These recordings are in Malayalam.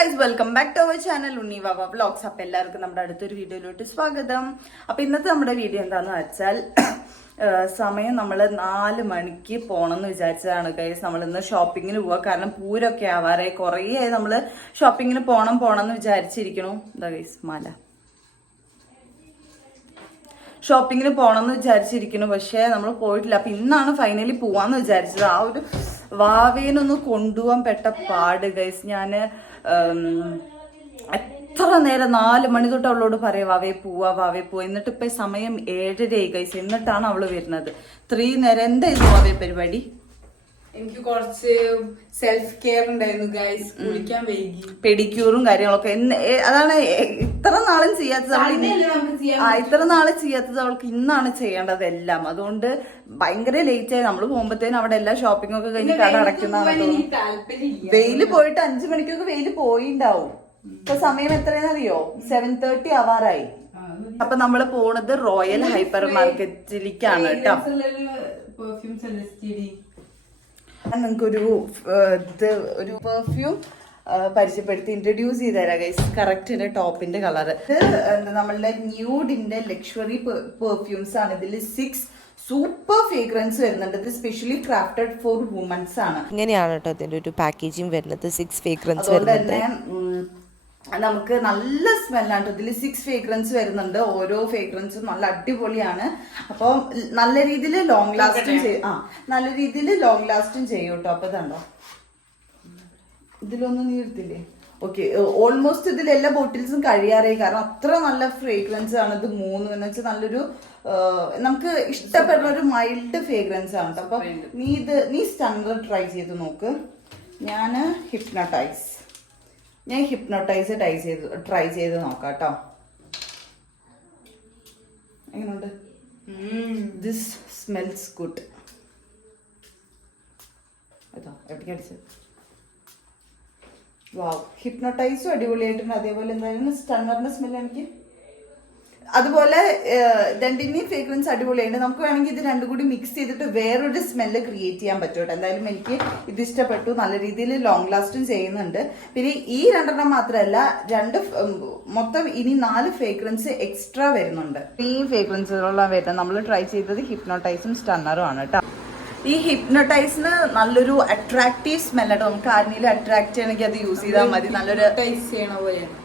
Guys welcome back to our channel Unni Vava vlogs. അപ്പൊ എല്ലാവർക്കും നമ്മുടെ അടുത്തൊരു വീഡിയോയിലോട്ട് സ്വാഗതം. അപ്പൊ ഇന്നത്തെ നമ്മുടെ വീഡിയോ എന്താന്ന് വെച്ചാൽ സമയം നമ്മൾ 4 മണിക്ക് പോകണമെന്ന് വിചാരിച്ചതാണ് ഗൈസ്. നമ്മൾ ഇന്ന് ഷോപ്പിങ്ങിന് പോവാ. കാരണം പൂരൊക്കെ ആവാറായി, കുറേ ആയി നമ്മള് ഷോപ്പിങ്ങിന് പോണം എന്ന് വിചാരിച്ചിരിക്കണു. എന്താ ഗൈസ് മാല ഷോപ്പിങ്ങിന് പോകണമെന്ന് വിചാരിച്ചിരിക്കുന്നു, പക്ഷെ നമ്മൾ പോയിട്ടില്ല. അപ്പൊ ഇന്നാണ് ഫൈനലി പോവാന്ന് വിചാരിച്ചത്. ആ ഒരു വാവേനൊന്ന് കൊണ്ടുപോകാൻ പെട്ട പാട് ഗൈസ്. ഞാന് എത്ര നേരം 4 മണി തൊട്ട് അവളോട് പറയാം വാവേ പോവാ. എന്നിട്ട് ഇപ്പൊ സമയം 7:30 ഗൈസ്. എന്നിട്ടാണ് അവള് വരുന്നത്. 3 നേരം. എന്തായിരുന്നു വാവേ പരിപാടി? എനിക്ക് കുറച്ച് സെൽഫ് കെയർ ഉണ്ടായിരുന്നു ഗൈസ്. കുളിക്കാൻ വൈകി, പെഡിക്യൂറും കാര്യങ്ങളൊക്കെ. അതാണ് ഇത്ര നാളും ചെയ്യാത്തത്. ഇത്ര നാളെ ചെയ്യാത്തത് അവൾക്ക് ഇന്നാണ് ചെയ്യേണ്ടത് എല്ലാം. അതുകൊണ്ട് ഭയങ്കര ലേറ്റ് ആയി. നമ്മള് പോകുമ്പോഴത്തേനും അവിടെ എല്ലാ ഷോപ്പിംഗ് ഒക്കെ കഴിഞ്ഞ് കട അടയ്ക്കുന്നതാണ്. വെയില് പോയിട്ട് 5 മണിക്കൊക്കെ വെയില് പോയിണ്ടാവും. ഇപ്പൊ സമയം എത്രയെന്നറിയോ? 7:30 ആവാറായി. അപ്പൊ നമ്മള് പോണത് റോയൽ ഹൈപ്പർ മാർക്കറ്റിലേക്കാണ് കേട്ടോ. നിങ്ങൾക്കൊരു ഒരു പെർഫ്യൂം പരിചയപ്പെടുത്തി ഇൻട്രൊഡ്യൂസ് ചെയ്ത് തരാം ഗൈസ്. കറക്റ്റ് എന്റെ ടോപ്പിന്റെ കളർ ഇത് നമ്മളുടെ ന്യൂഡിന്റെ ലക്ഷറി പെർഫ്യൂംസ് ആണ്. ഇതിൽ 6 സൂപ്പർ ഫ്രേഗ്രൻസ് വരുന്നുണ്ട്. ഇത് സ്പെഷ്യലി ക്രാഫ്റ്റഡ് ഫോർ വുമൻസ് ആണ്. ഇങ്ങനെയാണ് കേട്ടോ ഇതിന്റെ ഒരു പാക്കേജിങ് വരുന്നത്. 6 ഫ്രേഗ്രൻസ് അതുകൊണ്ട് വരുന്നുണ്ട്. തന്നെ നമുക്ക് നല്ല സ്മെല്ലാണ്. ഇതിൽ 6 ഫ്രേഗ്രൻസ് വരുന്നുണ്ട്. ഓരോ ഫ്രേഗ്രൻസും നല്ല അടിപൊളിയാണ്. അപ്പോൾ നല്ല രീതിയിൽ ലോങ് ലാസ്റ്റും ചെയ്യും കേട്ടോ. അപ്പൊ ഇതുണ്ടോ, ഇതിലൊന്നും നീ എടുത്തില്ലേ? ഓക്കെ, ഓൾമോസ്റ്റ് ഇതിൽ എല്ലാ ബോട്ടിൽസും കഴിയാറായി. കാരണം അത്ര നല്ല ഫ്രേഗ്രൻസ് ആണ്. ഇത് 3 എന്ന് വെച്ചാൽ നല്ലൊരു നമുക്ക് ഇഷ്ടപ്പെടുന്ന ഒരു മൈൽഡ് ഫ്രേഗ്രൻസ് ആണ് കേട്ടോ. അപ്പൊ നീ സ്റ്റണ്ണർ ട്രൈ ചെയ്ത് നോക്ക്. ഞാൻ ഹിപ്നോട്ടൈസ് ട്രൈ ചെയ്ത് നോക്കാം കേട്ടോ. എങ്ങനെയുണ്ട്? This smells good. ഏതാ എവിടേക്ക് അടിച്ചത്? വാവ്, ഹിപ്നോട്ടൈസും അടിപൊളിയായിട്ടുണ്ട്. അതേപോലെ എന്തായാലും സ്റ്റണ്ണറിന്റെ സ്മെൽ എനിക്ക് അതുപോലെ രണ്ടിന്റെയും ഫ്രേഗ്രൻസ് അടിപൊളിയായിട്ട്. നമുക്ക് വേണമെങ്കിൽ ഇത് രണ്ടും കൂടി മിക്സ് ചെയ്തിട്ട് വേറൊരു സ്മെല്ല് ക്രിയേറ്റ് ചെയ്യാൻ പറ്റും കേട്ടോ. എന്തായാലും എനിക്ക് ഇത് ഇഷ്ടപ്പെട്ടു. നല്ല രീതിയിൽ ലോങ് ലാസ്റ്റും ചെയ്യുന്നുണ്ട്. പിന്നെ ഈ 2 മാത്രമല്ല, മൊത്തം ഇനി 4 ഫ്രേഗ്രൻസ് എക്സ്ട്രാ വരുന്നുണ്ട്. ഈ ഫ്രേഗ്രൻസുകളാണ് വരുന്നത്. നമ്മൾ ട്രൈ ചെയ്തത് ഹിപ്നോട്ടൈസും സ്റ്റണ്ണറും ആണ് കേട്ടോ. ഈ ഹിപ്നോട്ടൈസിന് നല്ലൊരു അട്രാക്റ്റീവ് സ്മെല്ലായിട്ട് നമുക്ക് ആരെങ്കിലും അട്രാക്ട് ചെയ്യണമെങ്കിൽ അത് യൂസ് ചെയ്താൽ മതി. നല്ലൊരു ചെയ്യണ പോലെയാണ്.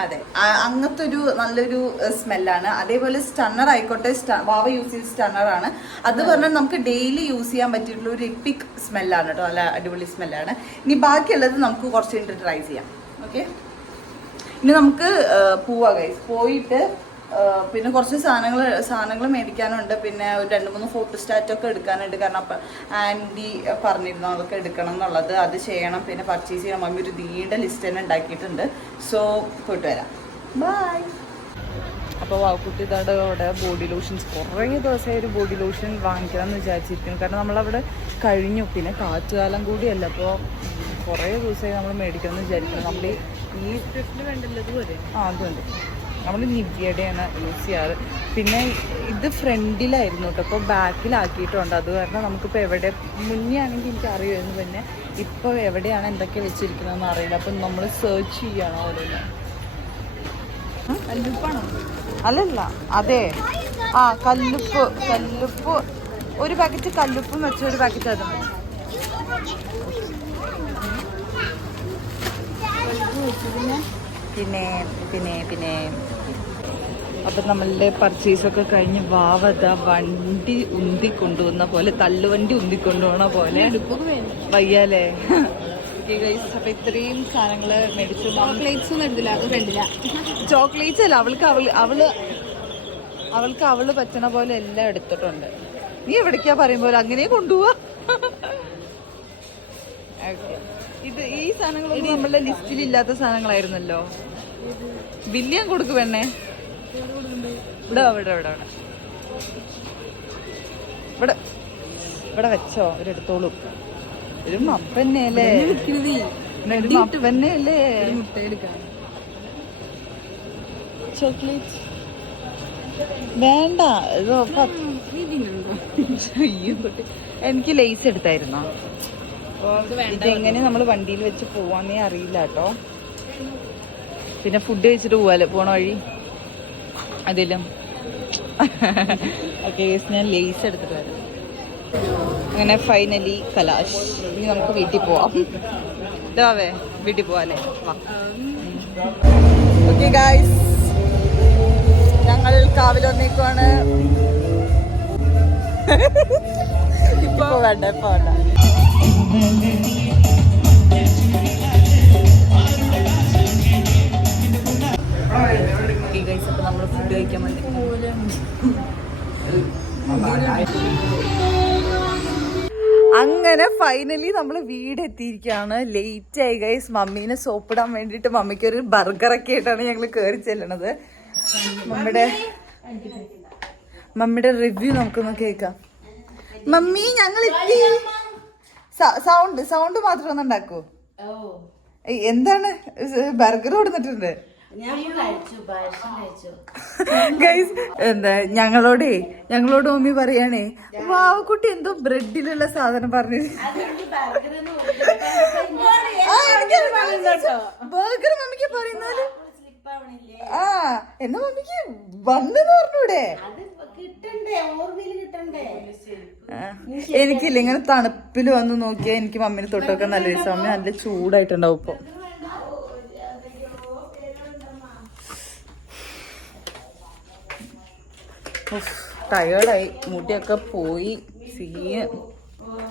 അതെ, അങ്ങനത്തെ ഒരു നല്ലൊരു സ്മെല്ലാണ്. അതേപോലെ സ്റ്റണ്ണർ ആയിക്കോട്ടെ, വാവ യൂസ് ചെയ്ത സ്റ്റണ്ണർ ആണ്. അത് പറഞ്ഞാൽ നമുക്ക് ഡെയിലി യൂസ് ചെയ്യാൻ പറ്റിയിട്ടുള്ള ഒരു എപ്പിക് സ്മെല്ലാണ് കേട്ടോ. നല്ല അടിപൊളി സ്മെല്ലാണ്. ഇനി ബാക്കിയുള്ളത് നമുക്ക് കുറച്ച് കഴിഞ്ഞിട്ട് ട്രൈ ചെയ്യാം. ഓക്കെ, ഇനി നമുക്ക് പോവാ ഗൈസ്. പോയിട്ട് പിന്നെ കുറച്ച് സാധനങ്ങൾ മേടിക്കാനുണ്ട്. പിന്നെ ഒരു 2-3 ഫോട്ടോസ്റ്റാറ്റൊക്കെ എടുക്കാനുണ്ട്. കാരണം അപ്പം ആൻറ്റി പറഞ്ഞിരുന്നു അതൊക്കെ എടുക്കണം എന്നുള്ളത്. അത് ചെയ്യണം. പിന്നെ പർച്ചേസ് ചെയ്യണം. മമ്മി ഒരു നീണ്ട ലിസ്റ്റ് തന്നെ ഉണ്ടാക്കിയിട്ടുണ്ട്. സോ പോയിട്ട് വരാം. ബൈ. അപ്പോൾ വാക്കുട്ടി ഇതാണ്ട് അവിടെ ബോഡി ലോഷൻസ് കുറേ ദിവസമായി ഒരു ബോഡി ലോഷൻ വാങ്ങിക്കണം എന്ന് വിചാരിച്ചിരിക്കുന്നു. കാരണം നമ്മളവിടെ കഴിഞ്ഞു. പിന്നെ കാറ്റുകാലം കൂടിയല്ല. അപ്പോൾ കുറേ ദിവസമായി നമ്മൾ മേടിക്കണം എന്ന് വിചാരിക്കുന്നു. നമ്മൾ ഈ വേണ്ടല്ലത് പോലെ അതുണ്ട്. നമ്മൾ നിവ്യയുടെയാണ് യൂസ് ചെയ്യാറ്. പിന്നെ ഇത് ഫ്രണ്ടിലായിരുന്നു കേട്ടോ. അപ്പോൾ ബാക്കിലാക്കിയിട്ടുണ്ട്. അത് കാരണം നമുക്കിപ്പോൾ എവിടെ മുന്നേ ആണെങ്കിൽ എനിക്ക് അറിയുമായിരുന്നു. പിന്നെ ഇപ്പോൾ എവിടെയാണ് എന്തൊക്കെ വെച്ചിരിക്കുന്നതെന്ന് അറിയില്ല. അപ്പം നമ്മൾ സെർച്ച് ചെയ്യണം ഓരോന്ന്. കല്ലുപ്പാണോ? അല്ലല്ല, അതെ. കല്ലുപ്പ് ഒരു പാക്കറ്റ് കല്ലുപ്പും വെച്ച് ഒരു പാക്കറ്റ് അതും പിന്നെ അപ്പം നമ്മളുടെ പർച്ചേസൊക്കെ കഴിഞ്ഞ് വാവത വണ്ടി ഉന്തിക്കൊണ്ടുവന്ന പോലെ, തള്ളുവണ്ടി ഉന്തിക്കൊണ്ടുപോണ പോലെ വയ്യാലേ. അപ്പൊ ഇത്രയും സാധനങ്ങള് മേടിച്ചു. ചോക്ലേറ്റ്സ് ഒന്നും എടുത്തില്ല, അത് കണ്ടില്ല. ചോക്ലേറ്റ്സ് അല്ല, അവൾക്ക് അവള് പറ്റണ പോലെ എല്ലാം എടുത്തിട്ടുണ്ട്. നീ എവിടേക്കാ പറയുമ്പോൾ അങ്ങനെ കൊണ്ടുപോവാ. ഈ സാധനങ്ങളൊന്നും നമ്മളുടെ ലിസ്റ്റിൽ ഇല്ലാത്ത സാധനങ്ങളായിരുന്നല്ലോ. ബില്ല് ഞാൻ കൊടുക്കും വേണേ. ഇവിടെ വെച്ചോ, അവരെടുത്തോളൂ. ഒരു മപ്പന്നെയല്ലേ, ചോക്ലേറ്റ് വേണ്ട. എനിക്ക് ലേസ് എടുത്തായിരുന്നോ? ഇതെങ്ങനെ നമ്മൾ വണ്ടിയിൽ വെച്ച് പോവാന്നേ അറിയില്ല കേട്ടോ. പിന്നെ ഫുഡ് കഴിച്ചിട്ട് പോവാല്ലേ പോണ വഴി അതിലും. ഓക്കെ ഞാൻ ലേസ് എടുത്തിട്ട് വരാം. അങ്ങനെ ഫൈനലി കലാശ്. ഇനി നമുക്ക് വീട്ടിൽ പോവാം. ഇതാവേ വീട്ടിൽ പോവാല്ലേ. ഓക്കെ ഗായ്സ്, ഞങ്ങൾ കാവിൽ വന്നേക്കുവാണ്. ഇപ്പൊ വേണ്ട, ഇപ്പൊ വേണ്ട. അപ്പൊ നമ്മള് ഫുഡ് കഴിക്കാൻ വേണ്ടി അങ്ങനെ ഫൈനലി നമ്മൾ വീട് എത്തിയിരിക്കുകയാണ്. ലേറ്റ് ആയി ഗൈസ്. മമ്മീനെ സോപ്പിടാൻ വേണ്ടിയിട്ട് മമ്മിക്ക് ഒരു ബർഗറൊക്കെ ആയിട്ടാണ് ഞങ്ങൾ കയറി ചെല്ലണത്. മമ്മിയുടെ റിവ്യൂ നമുക്കൊന്ന് കേൾക്കാം. മമ്മി ഞങ്ങൾ എത്തി. സൗണ്ട് മാത്രം ഒന്ന് ഉണ്ടാക്കൂ. എന്താണ് ബർഗർ കൊടുത്തിട്ടുണ്ട് ഗൈസ്. എന്താ ഞങ്ങളോട് മമ്മി പറയാണേ, വാവക്കുട്ടി എന്തോ ബ്രെഡിലുള്ള സാധനം പറഞ്ഞു. ബർഗർ മമ്മിക്ക് പറയുന്നാല് എന്നാ മമ്മിക്ക് വന്നെന്ന് പറഞ്ഞൂടെ? എനിക്കില്ല, ഇങ്ങനെ തണുപ്പിൽ വന്ന് നോക്കിയാ എനിക്ക് മമ്മീനെ തൊട്ടൊക്കെ നല്ല രസം. മമ്മി നല്ല ചൂടായിട്ടുണ്ടാവും ഇപ്പൊ. ടയേർഡായി, മുടിയൊക്കെ പോയി.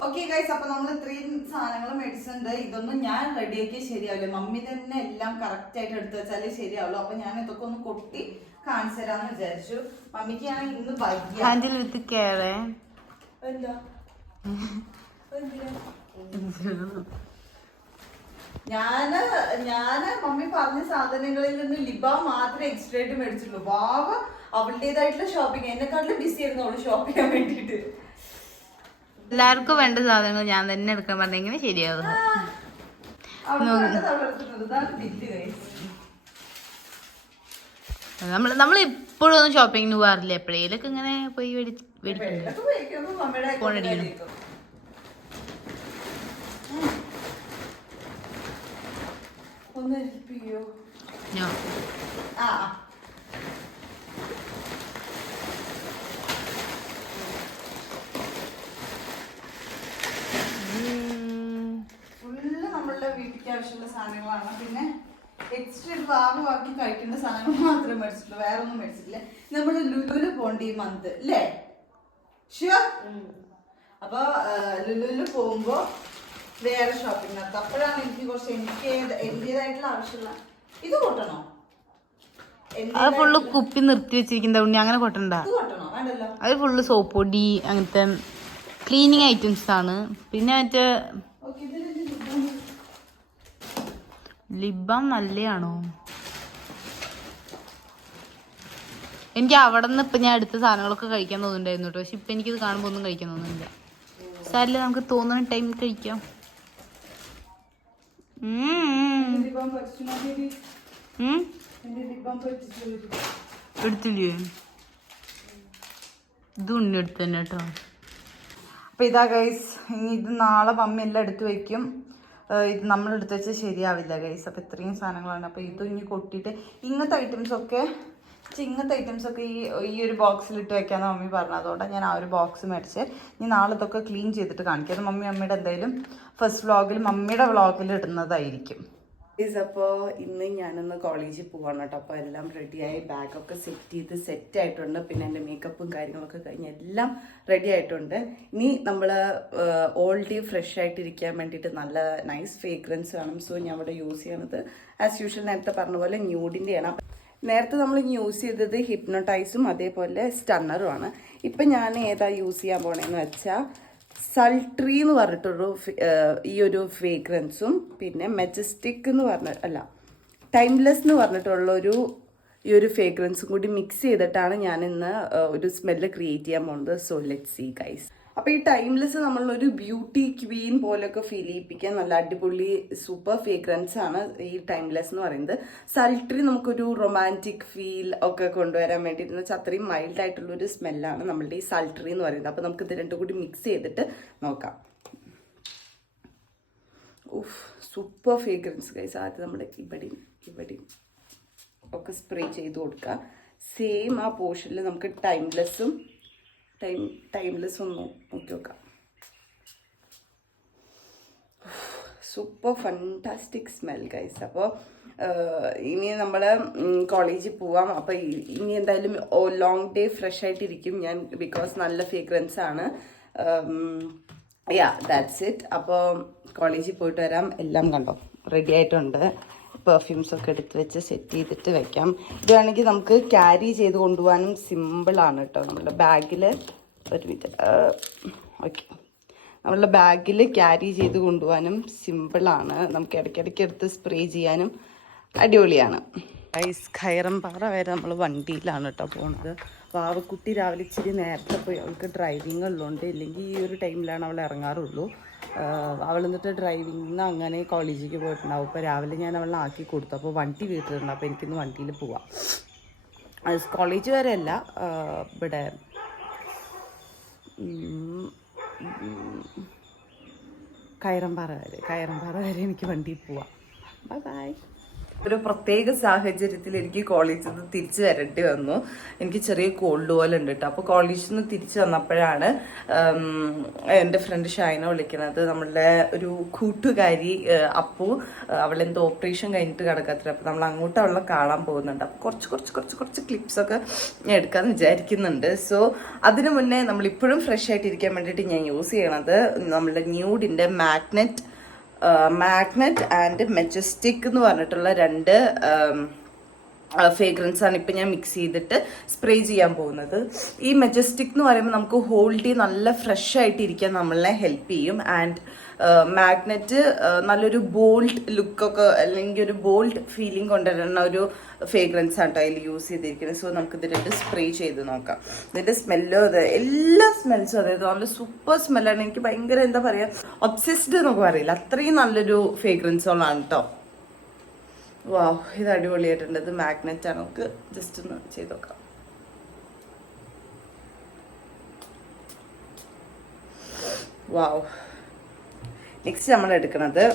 ഓക്കെ ഗൈസ്, അപ്പൊ നമ്മൾ ഇത്രയും സാധനങ്ങൾ മേടിച്ചിട്ടുണ്ട്. ഇതൊന്നും ഞാൻ റെഡിയാക്കിയ ശരിയാവില്ല. മമ്മി തന്നെ എല്ലാം കറക്റ്റ് ആയിട്ട് എടുത്തു വെച്ചാലേ ശരിയാവുള്ളൂ. അപ്പൊ ഞാൻ ഇതൊക്കെ ഒന്ന് കൊട്ടി കാണിച്ചു തരാന്ന് വിചാരിച്ചു. മമ്മിക്ക് ഞാൻ ഇന്ന് ഞാന് മമ്മി പറഞ്ഞ സാധനങ്ങളിൽ നിന്ന് ലിബ മാത്രമേ എക്സ്ട്രാ ആയിട്ട് മേടിച്ചിട്ടുള്ളൂ. വാവ അവളുടേതായിട്ടുള്ള ഷോപ്പിംഗ്, എന്നെക്കാട്ടിലും ബിസി ആയിരുന്നു അവള് ഷോപ്പ് ചെയ്യാൻ വേണ്ടിട്ട്. എല്ലാവർക്കും വേണ്ട സാധനങ്ങൾ ഞാൻ തന്നെ എടുക്കാൻ പറഞ്ഞെങ്ങനെ ശരിയാവും. നമ്മൾ ഇപ്പോഴും ഒന്നും ഷോപ്പിങ്ങിന് പോകാറില്ല. എപ്പോഴേലൊക്കെ ഇങ്ങനെ പോയി ഫോണടിക്കണം. ഒന്ന് ഹെൽപ്പ് ചെയ്യോ? ഫുള്ള് നമ്മളുടെ വീട്ടിലേക്ക് ആവശ്യമുള്ള സാധനങ്ങളാണ്. പിന്നെ എക്സ്ട്രാ ബാക്കി കഴിക്കേണ്ട സാധനങ്ങൾ മാത്രമേ മേടിച്ചിട്ടുള്ളൂ, വേറെ ഒന്നും മേടിച്ചിട്ടില്ല. നമ്മള് ലുലുവില് പോണ്ട ഈ മന്ത് അല്ലേ? ഷ്യൂർ. അപ്പൊ ലുലുവില് പോകുമ്പോ വേറെ ഷോപ്പിംഗ് നടത്തും. അപ്പോഴാണ് എനിക്ക് കുറച്ച് എന്റേതായിട്ടുള്ള ആവശ്യമുള്ള ഇത് കൊട്ടണോ? അത് ഫുള്ള് കുപ്പി നിർത്തി വെച്ചിരിക്കുന്ന ഉണ്ണി, അങ്ങനെ കൊട്ടണ്ട. കൊട്ടണോ? വേണ്ടല്ലോ. അത് ഫുള്ള് സോപ്പ് പൊടി അങ്ങനത്തെ ക്ലീനിങ് ഐറ്റംസ് ആണ്. പിന്നെ മറ്റേ ലിബാം നല്ലയാണോ? എനിക്ക് അവിടെ നിന്ന് ഇപ്പൊ ഞാൻ എടുത്ത സാധനങ്ങളൊക്കെ കഴിക്കാൻ തോന്നുന്നുണ്ടായിരുന്നു കേട്ടോ. പക്ഷെ ഇപ്പൊ എനിക്കിത് കാണുമ്പോ ഒന്നും കഴിക്കാൻ തോന്നുന്നില്ല. സാരില്ല, നമുക്ക് തോന്നുന്ന ടൈം കഴിക്കാം. എടുത്തില്ലേ? ഇത് ഉണ്ണി എടുത്തു തന്നെ കേട്ടോ. അപ്പൊ ഇതാ ഗൈസ്, ഇനി ഇത് നാളെ മമ്മി എല്ലാം എടുത്തു വെക്കും. ഇത് നമ്മൾ എടുത്ത് വെച്ചാൽ ശരിയാവില്ല ഗൈസ്. അപ്പൊ ഇത്രയും സാധനങ്ങളാണ്. അപ്പൊ ഇത് ഇനി കൊട്ടിയിട്ട് ഇങ്ങനത്തെ ഐറ്റംസ് ഒക്കെ ഈ ഒരു ബോക്സിൽ ഇട്ട് വെക്കാന്ന് മമ്മി പറഞ്ഞു. അതുകൊണ്ടാണ് ഞാൻ ആ ഒരു ബോക്സ് മേടിച്ച് ഇനി നാളെ ഇതൊക്കെ ക്ലീൻ ചെയ്തിട്ട് കാണിക്കാം. അത് മമ്മിയുടെ എന്തായാലും ഫസ്റ്റ് വ്ളോഗിൽ മമ്മിയുടെ വ്ളോഗിൽ ഇടുന്നതായിരിക്കും. അപ്പോൾ ഇന്ന് ഞാനൊന്ന് കോളേജിൽ പോവാണ് കേട്ടോ. അപ്പോൾ എല്ലാം റെഡിയായി, ബാഗൊക്കെ സെറ്റ് ആയിട്ടുണ്ട്. പിന്നെ എൻ്റെ മേക്കപ്പും കാര്യങ്ങളൊക്കെ കഴിഞ്ഞ് എല്ലാം റെഡി ആയിട്ടുണ്ട്. ഇനി നമ്മൾ ഓൾഡി ഫ്രഷ് ആയിട്ടിരിക്കാൻ വേണ്ടിയിട്ട് നല്ല നൈസ് ഫ്രേഗ്രൻസ് വേണം. സോ ഞാൻ ഇവിടെ യൂസ് ചെയ്യണത് ആസ് യൂഷ്വൽ നേരത്തെ പറഞ്ഞ പോലെ ന്യൂഡിൻ്റെയാണ്. നേരത്തെ നമ്മൾ യൂസ് ചെയ്തത് ഹിപ്നോട്ടൈസും അതേപോലെ സ്റ്റണ്ണറുമാണ്. ഇപ്പം ഞാൻ ഏതാ യൂസ് ചെയ്യാൻ പോണേന്ന് വെച്ചാൽ സൾട്രി എന്ന് പറഞ്ഞിട്ടൊരു ഈ ഒരു ഫ്രേഗ്രൻസും പിന്നെ മെജസ്റ്റിക് എന്ന് ടൈംലെസ് എന്ന് പറഞ്ഞിട്ടുള്ളൊരു ഈ ഒരു ഫ്രേഗ്രൻസും കൂടി മിക്സ് ചെയ്തിട്ടാണ് ഞാൻ ഇന്ന് ഒരു സ്മെല്ല് ക്രിയേറ്റ് ചെയ്യാൻ പോകുന്നത്. So let see guys. അപ്പോൾ ഈ ടൈംലെസ് നമ്മളൊരു ബ്യൂട്ടി ക്വീൻ പോലെയൊക്കെ ഫീൽ ചെയ്യിപ്പിക്കാൻ നല്ല അടിപൊളി സൂപ്പർ ഫ്രേഗ്രൻസ് ആണ് ഈ ടൈംലെസ് എന്ന് പറയുന്നത്. സൾട്രി നമുക്കൊരു റൊമാൻറ്റിക് ഫീൽ ഒക്കെ കൊണ്ടുവരാൻ വേണ്ടിയിട്ട് വെച്ചാൽ അത്രയും മൈൽഡ് ആയിട്ടുള്ളൊരു സ്മെല്ലാണ് നമ്മളുടെ ഈ സൾട്രി എന്ന് പറയുന്നത്. അപ്പോൾ നമുക്ക് ഇത് രണ്ടും കൂടി മിക്സ് ചെയ്തിട്ട് നോക്കാം. Super fragrance guys. ആദ്യം നമ്മുടെ ഇവിടെയും ഒക്കെ സ്പ്രേ ചെയ്ത് കൊടുക്കുക. സെയിം ആ പോർഷനിൽ നമുക്ക് ടൈംലെസ്സും ഒന്ന് നോക്കി നോക്കാം. Super fantastic smell guys. അപ്പോൾ ഇനി നമ്മൾ കോളേജിൽ പോവാം. അപ്പോൾ ഇനി എന്തായാലും ലോങ് ഡേ ഫ്രഷ് ആയിട്ടിരിക്കും ഞാൻ, ബിക്കോസ് നല്ല ഫ്രേഗ്രൻസ് ആണ്. That's it. അപ്പോൾ കോളേജിൽ പോയിട്ട് വരാം. എല്ലാം കണ്ടോ റെഡി ആയിട്ടുണ്ട്. പെർഫ്യൂംസൊക്കെ എടുത്ത് വെച്ച് സെറ്റ് ചെയ്തിട്ട് വെക്കാം. ഇത് വേണമെങ്കിൽ നമുക്ക് ക്യാരി ചെയ്ത് കൊണ്ടുപോകാനും സിമ്പിളാണ് കേട്ടോ. നമ്മുടെ ബാഗിൽ നമ്മളുടെ ബാഗിൽ ക്യാരി ചെയ്ത് കൊണ്ടുപോകാനും സിമ്പിളാണ്. നമുക്ക് ഇടയ്ക്കിടയ്ക്ക് എടുത്ത് സ്പ്രേ ചെയ്യാനും അടിപൊളിയാണ്. ഖൈറംപാറ വരെ നമ്മൾ വണ്ടിയിലാണ് കേട്ടോ പോകുന്നത്. വാവക്കുട്ടി രാവിലെ ഇച്ചിരി നേരത്തെ പോയി, അവൾക്ക് ഡ്രൈവിംഗ് ഉള്ളതുകൊണ്ട്, ഇല്ലെങ്കിൽ ഈ ഒരു ടൈമിലാണ് അവൾ ഇറങ്ങാറുള്ളൂ. അവൾ എന്നിട്ട് ഡ്രൈവിംഗിന് അങ്ങനെ കോളേജിലേക്ക് പോയിട്ടുണ്ടാവും. അപ്പോൾ രാവിലെ ഞാൻ അവളെ ആക്കി കൊടുത്തു. അപ്പോൾ വണ്ടി വീട്ടിലുണ്ട്. അപ്പോൾ എനിക്കിന്ന് വണ്ടിയിൽ പോവാം. കോളേജ് വരെ അല്ല, ഇവിടെ ഖൈറംപാറ വരെ എനിക്ക് വണ്ടിയിൽ പോവാം. Bye bye. ഒരു പ്രത്യേക സാഹചര്യത്തിൽ എനിക്ക് കോളേജിൽ നിന്ന് തിരിച്ചു വരേണ്ടി വന്നു. എനിക്ക് ചെറിയ കോൾഡ് പോലെ ഉണ്ട് കേട്ടോ. അപ്പോൾ കോളേജിൽ നിന്ന് തിരിച്ചു വന്നപ്പോഴാണ് എൻ്റെ ഫ്രണ്ട് ഷൈന വിളിക്കുന്നത്. നമ്മളുടെ ഒരു കൂട്ടുകാരി അപ്പു, അവളെന്തോ ഓപ്പറേഷൻ കഴിഞ്ഞിട്ട് കിടക്കാത്തില്ല. അപ്പോൾ നമ്മൾ അങ്ങോട്ട് അവളെ കാണാൻ പോകുന്നുണ്ട്. അപ്പോൾ കുറച്ച് ക്ലിപ്സൊക്കെ ഞാൻ എടുക്കാമെന്ന് വിചാരിക്കുന്നുണ്ട്. സോ അതിനു മുന്നേ നമ്മളിപ്പോഴും ഫ്രഷ് ആയിട്ടിരിക്കാൻ വേണ്ടിയിട്ട് ഞാൻ യൂസ് ചെയ്യണത് നമ്മളുടെ ന്യൂഡിൻ്റെ മാഗ്നറ്റ് ആൻഡ് മെജസ്റ്റിക് എന്ന് പറഞ്ഞിട്ടുള്ള 2 ഫ്രേഗ്രൻസ് ആണ് ഇപ്പം ഞാൻ മിക്സ് ചെയ്തിട്ട് സ്പ്രേ ചെയ്യാൻ പോകുന്നത്. ഈ മെജസ്റ്റിക് എന്ന് പറയുമ്പോൾ നമുക്ക് ഹോൾഡ് നല്ല ഫ്രഷ് ആയിട്ടിരിക്കാൻ നമ്മളെ ഹെൽപ്പ് ചെയ്യും. ആൻഡ് മാഗ്നറ്റ് നല്ലൊരു ബോൾഡ് ലുക്കൊക്കെ അല്ലെങ്കിൽ ഒരു ബോൾഡ് ഫീലിംഗ് കൊണ്ടുവരുന്ന ഒരു ഫ്രേഗ്രൻസ് ആണ് കേട്ടോ അതിൽ യൂസ് ചെയ്തിരിക്കുന്നത്. സോ നമുക്ക് ഇതിൻ്റെ സ്പ്രേ ചെയ്ത് നോക്കാം. ഇതിൻ്റെ സ്മെല്ലോ എല്ലാ സ്മെൽസും അതായത് നല്ല സൂപ്പർ സ്മെല്ലാണ്. എനിക്ക് ഭയങ്കര എന്താ പറയുക, ഒബ്സെസ്ഡ് എന്നൊക്കെ പറയില്ല, അത്രയും നല്ലൊരു ഫ്രേഗ്രൻസുകളാണ് കേട്ടോ. വാവ്, ഇത് അടിപൊളിയായിട്ടുണ്ട്. ഇത് മാഗ്നറ്റ് ആണ്. നമുക്ക് ജസ്റ്റ് ഒന്ന് ചെയ്ത് നോക്കാം. വാവ്. നെക്സ്റ്റ് നമ്മൾ എടുക്കുന്നത്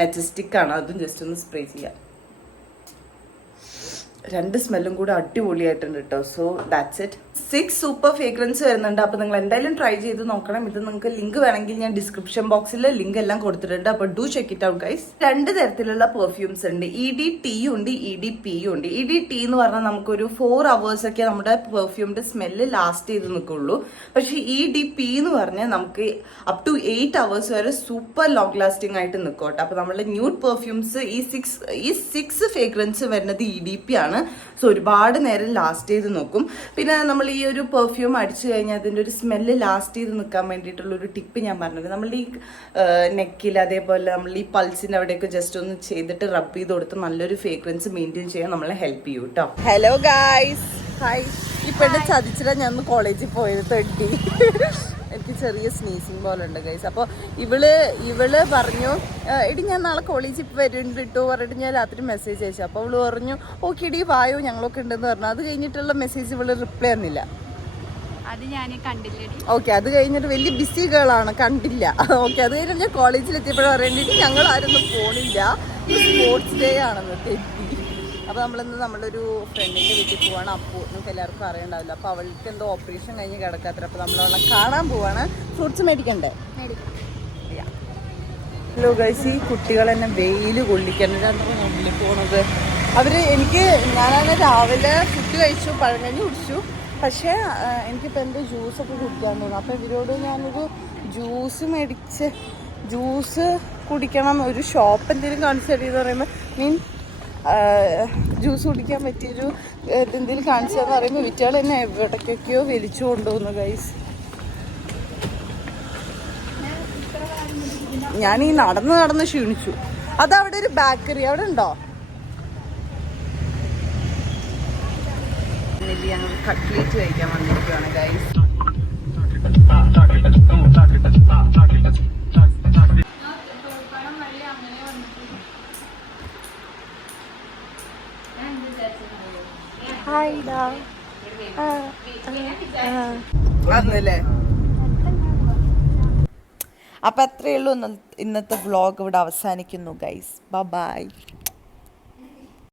മെജസ്റ്റിക് ആണ്. അതും ജസ്റ്റ് ഒന്ന് സ്പ്രേ ചെയ്യാം. 2 സ്മെല്ലും കൂടെ അടിപൊളിയായിട്ടുണ്ട് കേട്ടോ. So that's it. 6 super fragrance വരുന്നുണ്ട്. അപ്പോൾ നിങ്ങൾ എന്തായാലും ട്രൈ ചെയ്ത് നോക്കണം. ഇത് നിങ്ങൾക്ക് ലിങ്ക് വേണമെങ്കിൽ ഞാൻ ഡിസ്ക്രിപ്ഷൻ ബോക്സിൽ ലിങ്ക് എല്ലാം കൊടുത്തിട്ടുണ്ട്. അപ്പോൾ do check it out guys. 2 തരത്തിലുള്ള പെർഫ്യൂംസ് ഉണ്ട്. EDT ഉണ്ട്, EDP ഉണ്ട്. EDT എന്ന് പറഞ്ഞാൽ നമുക്കൊരു 4 hours ഒക്കെ നമ്മുടെ പെർഫ്യൂമിന്റെ സ്മെല്ല് ലാസ്റ്റ് ചെയ്ത് നിൽക്കുള്ളൂ. പക്ഷേ EDP എന്ന് പറഞ്ഞാൽ നമുക്ക് അപ് ടു 8 hours വരെ സൂപ്പർ ലോങ് ലാസ്റ്റിംഗ് ആയിട്ട് നിൽക്കും കേട്ടോ. അപ്പോൾ നമ്മുടെ ന്യൂഡ് പെർഫ്യൂംസ് ഈ 6 ഫ്രേഗ്രൻസ് വരുന്നത് EDP ആണ്. സോ ഒരുപാട് നേരം ലാസ്റ്റ് ചെയ്ത് നോക്കും. പിന്നെ നമ്മൾ ഈ ഒരു പെർഫ്യൂം അടിച്ചു കഴിഞ്ഞാൽ അതിൻ്റെ ഒരു സ്മെല്ല് ലാസ്റ്റ് ചെയ്ത് നിൽക്കാൻ വേണ്ടിയിട്ടുള്ള ഒരു ടിപ്പ് ഞാൻ പറഞ്ഞത്, നമ്മൾ ഈ നെക്കിൽ അതേപോലെ നമ്മൾ ഈ പൾസിൻ്റെ അവിടെയൊക്കെ ജസ്റ്റ് ഒന്ന് ചെയ്തിട്ട് റബ്ബ് ചെയ്ത് കൊടുത്ത് നല്ലൊരു ഫ്രേഗ്രൻസ് മെയിൻറ്റെയിൻ ചെയ്യാൻ നമ്മളെ ഹെൽപ്പ് ചെയ്യും കേട്ടോ. Hello guys, hi. ഇപ്പം എന്നെ ചതിച്ചിട്ടാ ഞാൻ ഒന്ന് കോളേജിൽ പോയത്. തെണ്ടി എനിക്ക് ചെറിയ സ്നീസിങ് പോലെ ഉണ്ട് ഗൈസ്. അപ്പോൾ ഇവള് പറഞ്ഞു, എടി ഞാൻ നാളെ കോളേജിൽ വരുന്നുണ്ട് കേട്ടോ പറഞ്ഞിട്ട് ഞാൻ രാത്രി മെസ്സേജ് അയച്ചു. അപ്പോൾ അവള് പറഞ്ഞു ഓക്കെ ഡി വായോ ഞങ്ങളൊക്കെ ഉണ്ടെന്ന് പറഞ്ഞു. അത് കഴിഞ്ഞിട്ടുള്ള മെസ്സേജ് ഇവള് റിപ്ലൈ തന്നില്ല. അത് ഞാൻ കണ്ടില്ല. ഓക്കെ, അത് കഴിഞ്ഞിട്ട് വലിയ ബിസി ഗേളാണ്, കണ്ടില്ല. ഓക്കെ, അത് കഴിഞ്ഞിട്ട് ഞാൻ കോളേജിൽ എത്തിയപ്പോഴും പറയേണ്ടിട്ട് ഞങ്ങൾ ആരൊന്നും പോണില്ല, സ്പോർട്സ് ഡേ ആണെന്ന് തെറ്റി. അപ്പോൾ നമ്മളിന്ന് നമ്മളൊരു ഫ്രണ്ടിൻ്റെ വീട്ടിൽ പോവാണ്. അപ്പോൾ നമുക്ക് എല്ലാവർക്കും അറിയണ്ടാവില്ല. അപ്പോൾ അവൾക്ക് എന്തോ ഓപ്പറേഷൻ കഴിഞ്ഞ് കിടക്കാത്ര. അപ്പോൾ നമ്മളവളെ കാണാൻ പോവാണ്. ഫ്രൂട്ട്സ് മേടിക്കണ്ടേ? ഹലോ ഗൈസ്, ഈ കുട്ടികൾ എന്നെ വെയിൽ കൊള്ളിക്കാനാണ് മുന്നിൽ പോണത്. ഞാനാണ് രാവിലെ ഫുഡ് കഴിച്ചു, പഴങ്കഞ്ഞി കുടിച്ചു. പക്ഷേ എനിക്കിപ്പോൾ എന്തോ ജ്യൂസൊക്കെ കുടിക്കാൻ തോന്നുന്നു. അപ്പോൾ ഇവരോട് ഞാനൊരു ജ്യൂസ് കുടിക്കണം, ഒരു ഷോപ്പ് എന്തെങ്കിലും കാണിച്ചു തരുമെന്ന് പറയുമ്പോൾ ജ്യൂസ് കുടിക്കാൻ പറ്റിയൊരു എന്തെങ്കിലും കാണിച്ചതെന്ന് പറയുമ്പോൾ വിറ്റുകൾ എന്നെ എവിടേക്കൊക്കെയോ വലിച്ചു കൊണ്ടുപോകുന്നു ഗൈസ്. ഞാൻ ഈ നടന്ന് ക്ഷീണിച്ചു. അതവിടെ ഒരു ബേക്കറി അവിടെ ഉണ്ടോ? ഞങ്ങൾ കട്ട്ലേറ്റ് കഴിക്കാൻ വന്നിരിക്കുകയാണ് ഗൈസ്. അപ്പോൾ അത്രയേ ഉള്ളൂ ഇന്നത്തെ വ്ളോഗ് ഇവിടെ അവസാനിക്കുന്നു ഗൈസ്. ബൈ.